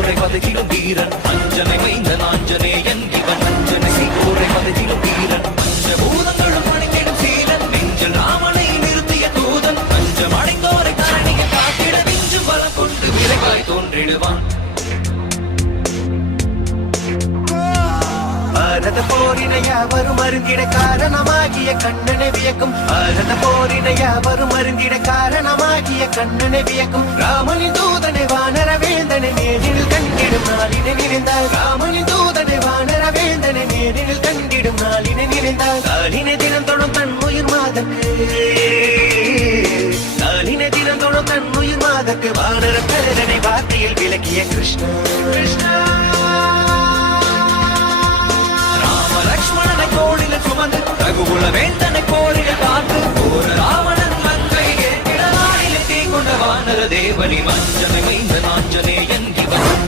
சீக்கோரை பதகிலும் வீரன் அஞ்சனை மைந்தன் ஆஞ்சநேயன் இவன் அஞ்சனை சீக்கோரை பதகிலும் வீரன் பஞ்சபூதங்களும் அணிந்திடும் சீலன் நெஞ்சில் ராமனை நிறுத்திய தூதன் பஞ்சம் அடைந்தோரை கரணிய காத்திட விஞ்சும் பலம் கொண்டு விரைவாய் தோன்றிடுவான் பாரத போரினை யாவரும் அருந்திட காரணமாகிய கண்ணனை வியக்கும் பாரத போரினை யாவரும் அருந்திட காரணமாகிய கண்ணனை வியக்கும் ராமனின் தூதனை வானர வேந்தனை நேரில் கண்டிடும் நாளினை நினைந்தார் ராமனின் தூதனை வானர வேந்தனை நேரில் கண்டிடும் நாளினை நினைந்தார் காலினை தினம் தொடும் தன் உயிர் மாதக்கு காலினை தினம் தொடும் தன் உயிர் மாதக்கு வானர பேரனை வார்த்தையில் விளக்கிய கிருஷ்ணா கிருஷ்ணா லக்ஷ்மணனை தோளில சுமந்து ரகுகுல வேந்தனை போரிட பார்த்து போர ராவணன் மங்கை ஏற்றிட நாளிலே தீ கொண்ட வானர தேவனி மஞ்சனை மைந்த நாஞ்சனேயன் இவன்